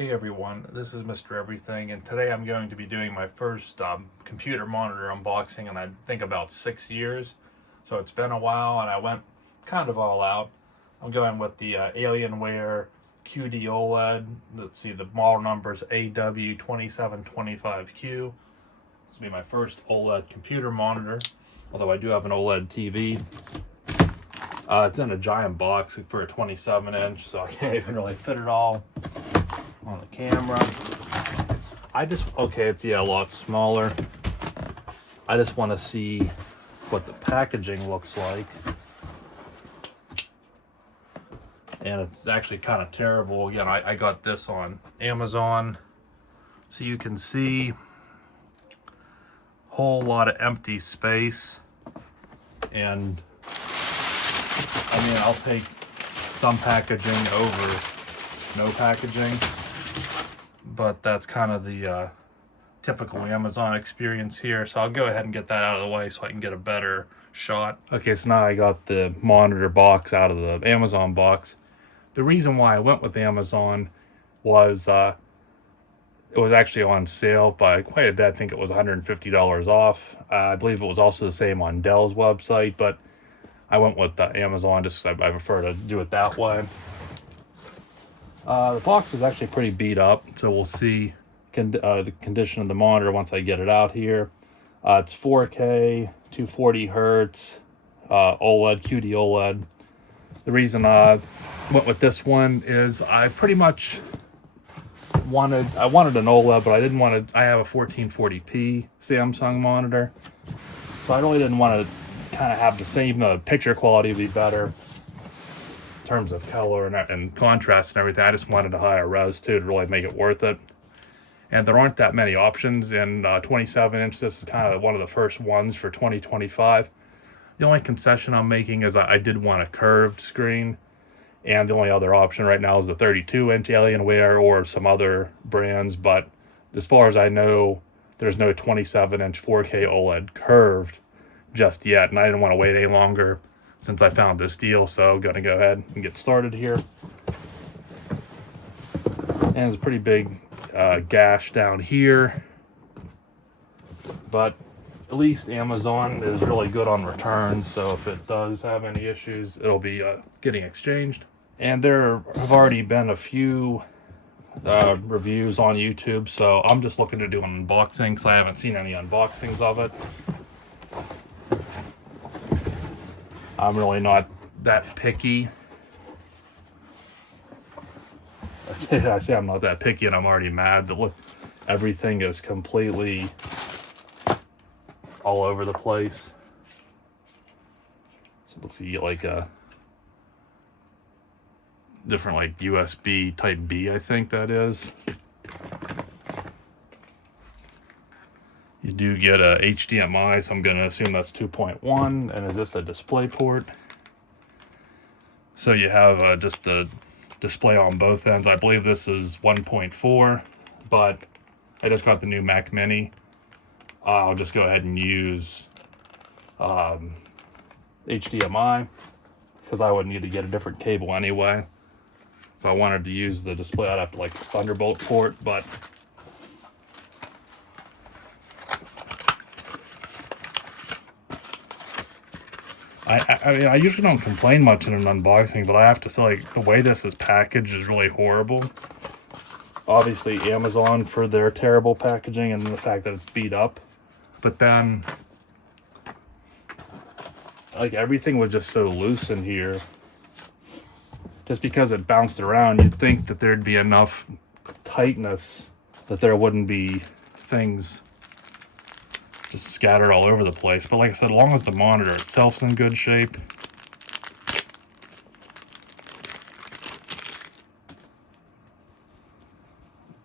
Hey everyone, this is Mr. Everything, and today I'm going to be doing my first computer monitor unboxing in I think about 6 years. So it's been a while and I went kind of all out. I'm going with the Alienware QD-OLED. Let's see, the model number is AW2725Q. This will be my first OLED computer monitor, although I do have an OLED TV. It's in a giant box for a 27-inch, so I can't even really fit it all on the camera. It's a lot smaller. I just want to see what the packaging looks like. And it's actually kind of terrible. Again, I got this on Amazon. So you can see a whole lot of empty space. And I mean, I'll take some packaging over no packaging. But that's kind of the typical Amazon experience here. So I'll go ahead and get that out of the way so I can get a better shot. Okay, so now I got the monitor box out of the Amazon box. The reason why I went with Amazon was it was actually on sale by quite a bit. I think it was $150 off. I believe it was also the same on Dell's website, but I went with Amazon just because I prefer to do it that way. The box is actually pretty beat up, so we'll see the condition of the monitor once I get it out here. It's 4K, 240 hertz, OLED, QD-OLED. The reason I went with this one is I pretty much wanted an OLED, but I didn't want to. I have a 1440p Samsung monitor, so I really didn't want to kind of have the same. The picture quality would be better in terms of color and contrast and everything. I just wanted a higher res too to really make it worth it. And there aren't that many options in 27-inch. This is kind of one of the first ones for 2025. The only concession I'm making is I did want a curved screen, and the only other option right now is the 32-inch Alienware or some other brands. But as far as I know, there's no 27-inch 4K OLED curved just yet, and I didn't want to wait any longer since I found this deal, so I'm gonna go ahead and get started here. And it's a pretty big gash down here, but at least Amazon is really good on returns, so if it does have any issues, it'll be getting exchanged. And there have already been a few reviews on YouTube, so I'm just looking to do an unboxing because I haven't seen any unboxings of it. I'm really not that picky. I say I'm not that picky and I'm already mad, but look, everything is completely all over the place. So let's see, like a different like USB type B, I think that is. You do get a HDMI, so I'm going to assume that's 2.1. And is this a display port? So you have just the display on both ends. I believe this is 1.4, but I just got the new Mac Mini. I'll just go ahead and use HDMI because I would need to get a different cable anyway. If I wanted to use the display, I'd have to like Thunderbolt port, but I mean, I usually don't complain much in an unboxing, but I have to say, like, the way this is packaged is really horrible. Obviously, Amazon for their terrible packaging and the fact that it's beat up. But then, like, everything was just so loose in here. Just because it bounced around, you'd think that there'd be enough tightness that there wouldn't be things just scattered all over the place. But like I said, as long as the monitor itself's in good shape,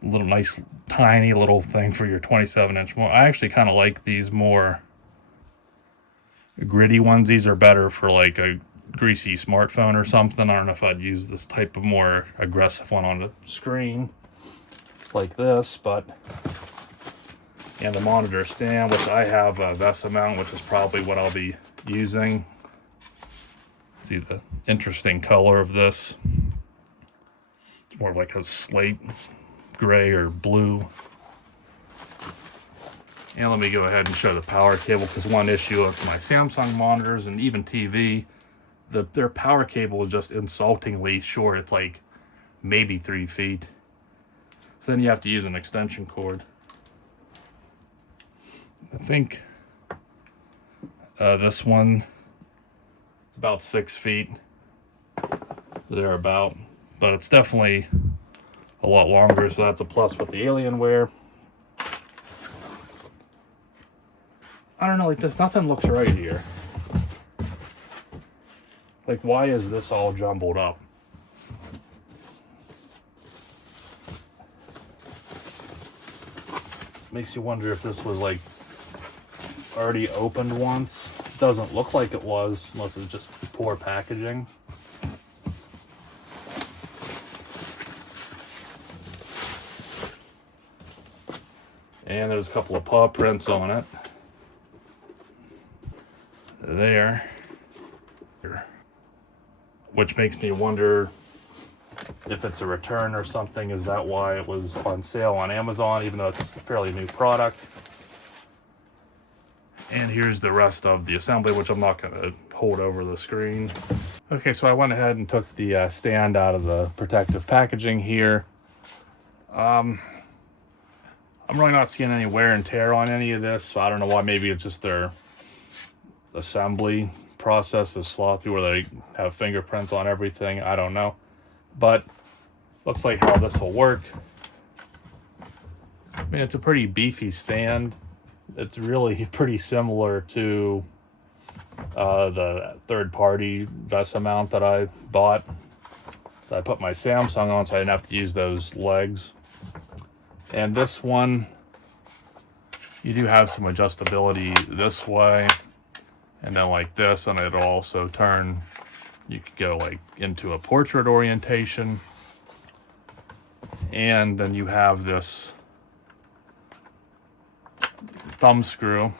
little nice tiny little thing for your 27-inch monitor. I actually kind of like these more gritty ones. These are better for like a greasy smartphone or something. I don't know if I'd use this type of more aggressive one on the screen like this, but and the monitor stand, which I have a VESA mount, which is probably what I'll be using. See the interesting color of this. It's more of like a slate gray or blue. And let me go ahead and show the power cable, because one issue of my Samsung monitors and even TV, their power cable is just insultingly short. It's like maybe 3 feet. So then you have to use an extension cord. I think this one is about 6 feet, thereabout, but it's definitely a lot longer, so that's a plus with the Alienware. I don't know, like, just nothing looks right here. Like, why is this all jumbled up? Makes you wonder if this was, like, already opened once. It doesn't look like it was, unless it's just poor packaging. And there's a couple of paw prints on it. There. Which makes me wonder if it's a return or something. Is that why it was on sale on Amazon, even though it's a fairly new product? And here's the rest of the assembly, which I'm not going to hold over the screen. Okay, so I went ahead and took the stand out of the protective packaging here. I'm really not seeing any wear and tear on any of this, so I don't know why. Maybe it's just their assembly process is sloppy, where they have fingerprints on everything. I don't know, but looks like how this will work. I mean, it's a pretty beefy stand. It's really pretty similar to the third-party VESA mount that I bought, that I put my Samsung on, so I didn't have to use those legs. And this one, you do have some adjustability this way, and then like this, and it'll also turn. You could go like into a portrait orientation, and then you have this thumb screw,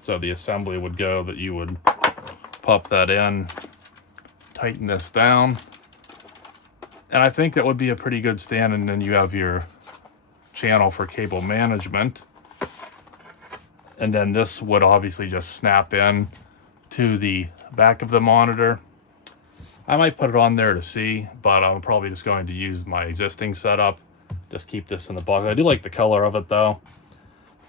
so the assembly would go that you would pop that in, tighten this down, and I think that would be a pretty good stand. And then you have your channel for cable management, and then this would obviously just snap in to the back of the monitor. I might put it on there to see, but I'm probably just going to use my existing setup. Just keep this in the box. I do like the color of it though.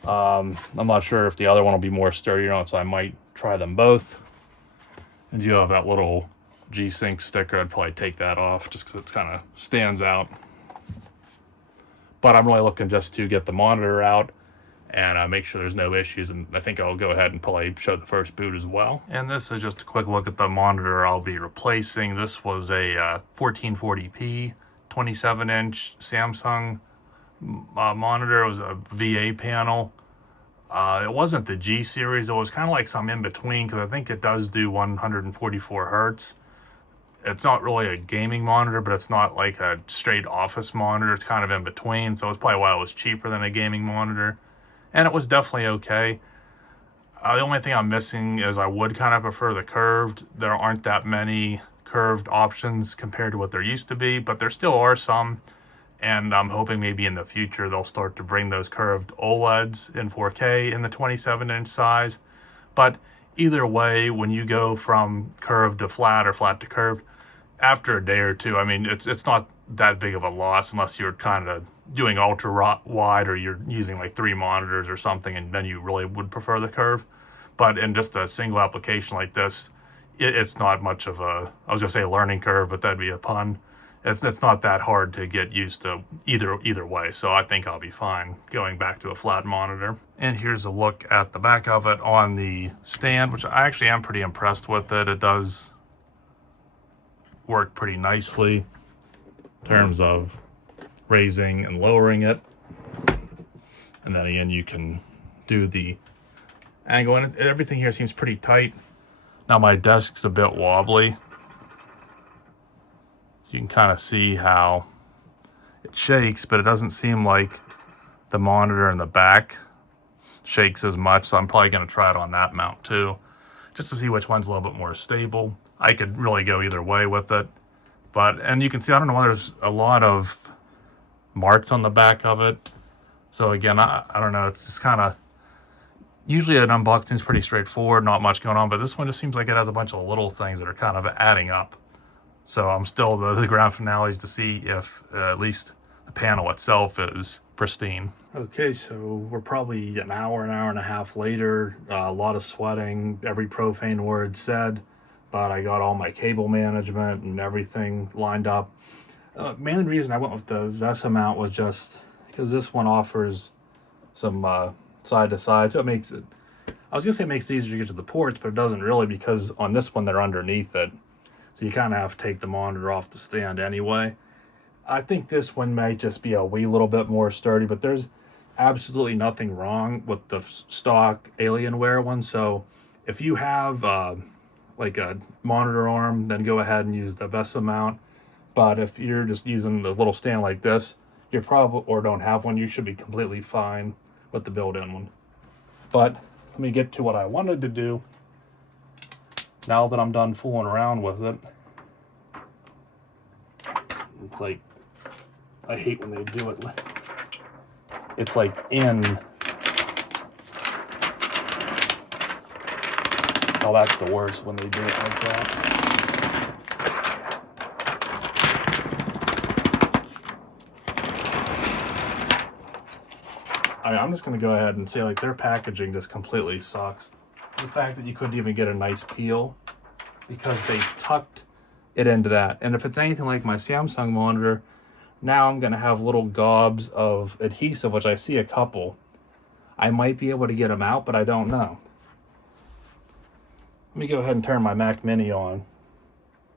I'm not sure if the other one will be more sturdy or not, so I might try them both. And you have that little G-Sync sticker. I'd probably take that off just because it kind of stands out. But I'm really looking just to get the monitor out and make sure there's no issues. And I think I'll go ahead and probably show the first boot as well. And this is just a quick look at the monitor I'll be replacing. This was a 1440p 27-inch Samsung monitor. It was a VA panel. It wasn't the G series. It was kind of like some in between, because I think it does do 144 hertz. It's not really a gaming monitor, but it's not like a straight office monitor. It's kind of in between, so it's probably why it was cheaper than a gaming monitor. And it was definitely okay. The only thing I'm missing is I would kind of prefer the curved. There aren't that many curved options compared to what there used to be, but there still are some. And I'm hoping maybe in the future they'll start to bring those curved OLEDs in 4K in the 27-inch size. But either way, when you go from curved to flat or flat to curved, after a day or two, I mean, it's not that big of a loss unless you're kind of doing ultra wide or you're using like 3 monitors or something, and then you really would prefer the curve. But in just a single application like this, it's not much of a, I was gonna say a learning curve, but that'd be a pun. It's not that hard to get used to either way, so I think I'll be fine going back to a flat monitor. And here's a look at the back of it on the stand, which I actually am pretty impressed with it. It does work pretty nicely in terms of raising and lowering it. And then again, you can do the angle, and everything here seems pretty tight. Now my desk's a bit wobbly, so you can kind of see how it shakes, but it doesn't seem like the monitor in the back shakes as much, so I'm probably going to try it on that mount too, just to see which one's a little bit more stable. I could really go either way with it, and you can see, I don't know why there's a lot of marks on the back of it. So again, I don't know, it's just kind of, usually an unboxing is pretty straightforward, not much going on, but this one just seems like it has a bunch of little things that are kind of adding up. So I'm still, the grand finale is to see if at least the panel itself is pristine. Okay, so we're probably an hour and a half later. A lot of sweating, every profane word said, but I got all my cable management and everything lined up. Main reason I went with the VESA mount was just because this one offers some side to side, so it makes it, I was gonna say it makes it easier to get to the ports, but it doesn't really, because on this one they're underneath it, so you kind of have to take the monitor off the stand anyway. I think this one might just be a wee little bit more sturdy, but there's absolutely nothing wrong with the stock Alienware one. So if you have like a monitor arm, then go ahead and use the VESA mount. But if you're just using the little stand like this, you're probably, or don't have one, you should be completely fine with the built-in one. But let me get to what I wanted to do. Now that I'm done fooling around with it, it's like, I hate when they do it. It's like in. Oh, that's the worst when they do it like that. I mean, I'm just going to go ahead and say, like, their packaging just completely sucks. The fact that you couldn't even get a nice peel because they tucked it into that. And if it's anything like my Samsung monitor, now I'm going to have little gobs of adhesive, which I see a couple. I might be able to get them out, but I don't know. Let me go ahead and turn my Mac Mini on,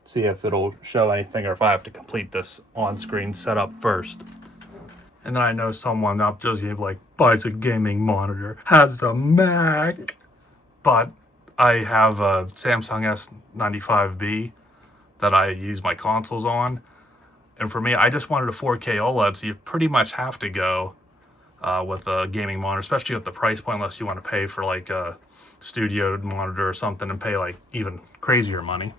see if it'll show anything or if I have to complete this on-screen setup first. And then I know someone up just like, buys a gaming monitor, has the Mac. But I have a Samsung S95B that I use my consoles on. And for me, I just wanted a 4K OLED, so you pretty much have to go with a gaming monitor, especially at the price point, unless you want to pay for like a studio monitor or something and pay like even crazier money.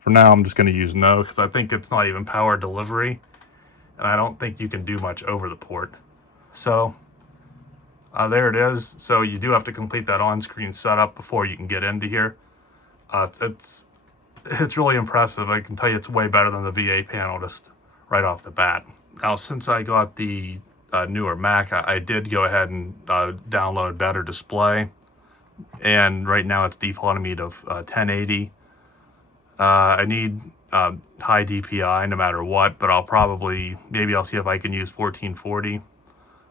For now, I'm just going to use no, because I think it's not even power delivery, and I don't think you can do much over the port. So there it is. So you do have to complete that on-screen setup before you can get into here. It's really impressive. I can tell you it's way better than the VA panel just right off the bat. Now, since I got the newer Mac, I did go ahead and download Better Display, and right now it's defaulting me to 1080. I need high DPI no matter what, but maybe I'll see if I can use 1440.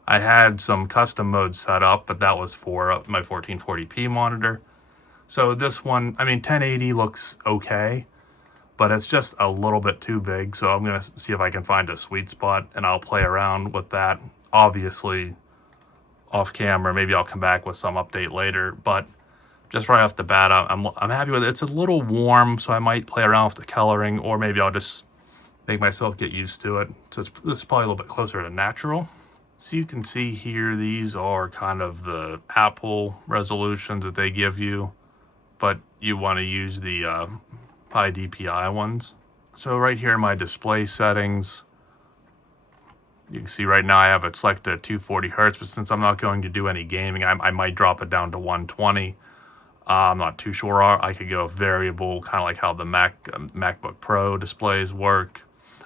I had some custom modes set up, but that was for my 1440p monitor. So this one, I mean, 1080 looks okay, but it's just a little bit too big. So I'm going to see if I can find a sweet spot, and I'll play around with that. Obviously, off camera, maybe I'll come back with some update later, but just right off the bat, I'm happy with it. It's a little warm, so I might play around with the coloring, or maybe I'll just make myself get used to it. So this is probably a little bit closer to natural. So you can see here, these are kind of the Apple resolutions that they give you, but you want to use the high DPI ones. So right here in my display settings, you can see right now I have it selected at 240 Hertz, but since I'm not going to do any gaming, I might drop it down to 120. I'm not too sure. I could go variable, kind of like how the MacBook Pro displays work.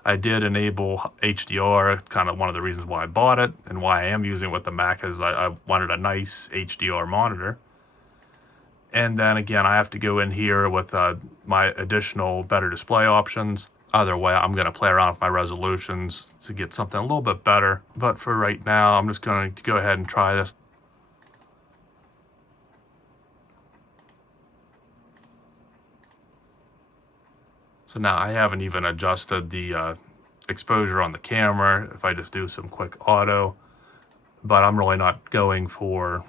I did enable HDR, kind of one of the reasons why I bought it and why I am using it with the Mac, is I wanted a nice HDR monitor. And then again, I have to go in here with my additional Better Display options. Either way, I'm going to play around with my resolutions to get something a little bit better. But for right now, I'm just going to go ahead and try this. So now I haven't even adjusted the exposure on the camera if I just do some quick auto, but I'm really not going for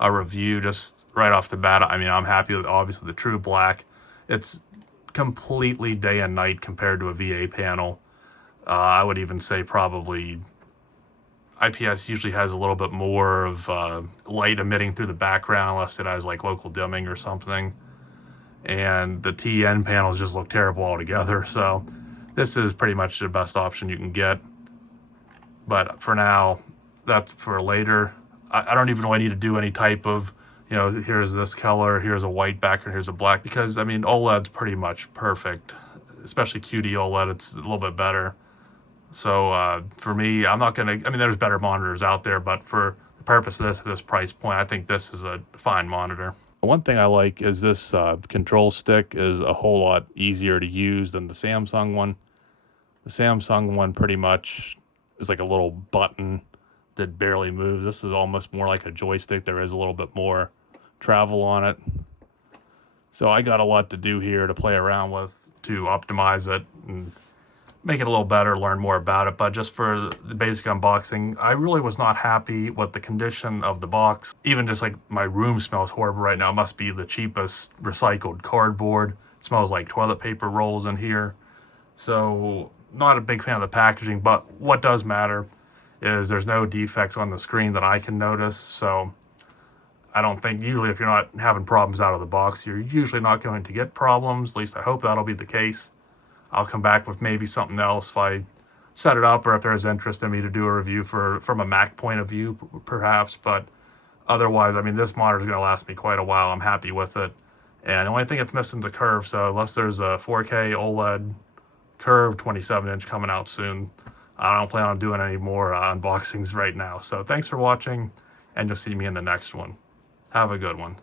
a review just right off the bat. I mean, I'm happy with obviously the true black. It's completely day and night compared to a VA panel. I would even say probably IPS usually has a little bit more of light emitting through the background, unless it has like local dimming or something. And the TN panels just look terrible altogether. So this is pretty much the best option you can get. But for now, that's for later. I don't even know I need to do any type of, you know, here's this color, here's a white background, here's a black, because I mean, OLED's pretty much perfect, especially QD-OLED, it's a little bit better. So for me, I'm not gonna, I mean, there's better monitors out there, but for the purpose of this, at this price point, I think this is a fine monitor. One thing I like is this control stick is a whole lot easier to use than the Samsung one. The Samsung one pretty much is like a little button that barely moves. This is almost more like a joystick. There is a little bit more travel on it. So I got a lot to do here to play around with to optimize it and make it a little better, learn more about it. But just for the basic unboxing, I really was not happy with the condition of the box. Even just like my room smells horrible right now. It must be the cheapest recycled cardboard. It smells like toilet paper rolls in here. So not a big fan of the packaging, but what does matter is there's no defects on the screen that I can notice. So I don't think, usually if you're not having problems out of the box, you're usually not going to get problems. At least I hope that'll be the case. I'll come back with maybe something else if I set it up, or if there's interest in me to do a review from a Mac point of view, perhaps. But otherwise, I mean, this monitor is going to last me quite a while. I'm happy with it. And the only thing it's missing is a curve. So unless there's a 4K OLED curved 27-inch coming out soon, I don't plan on doing any more unboxings right now. So thanks for watching, and you'll see me in the next one. Have a good one.